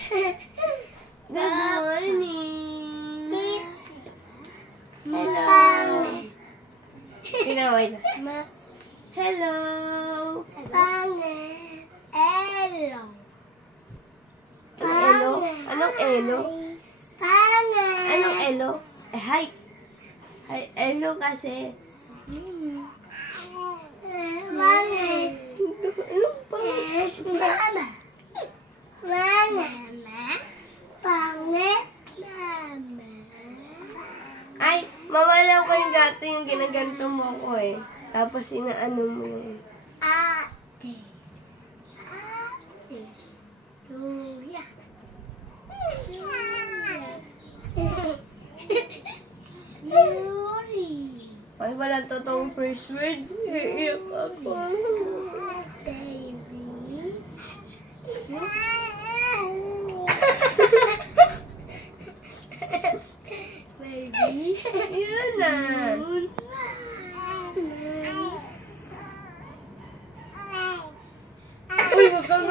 Good morning. Hello. Tinaway na. Hello. Hello. Elo? Anong elo? Anong elo? Eh, hi. Hi, elo kasi. Ano pa? Ay, mawala ko yung gato yung ginaganto mo ko eh. Tapos inaano mo yung... Ate. Luya. Yuri. Ay, walang totoong first word. Iiyak ako. Baby. Baby. Yun na. Uy, wag kang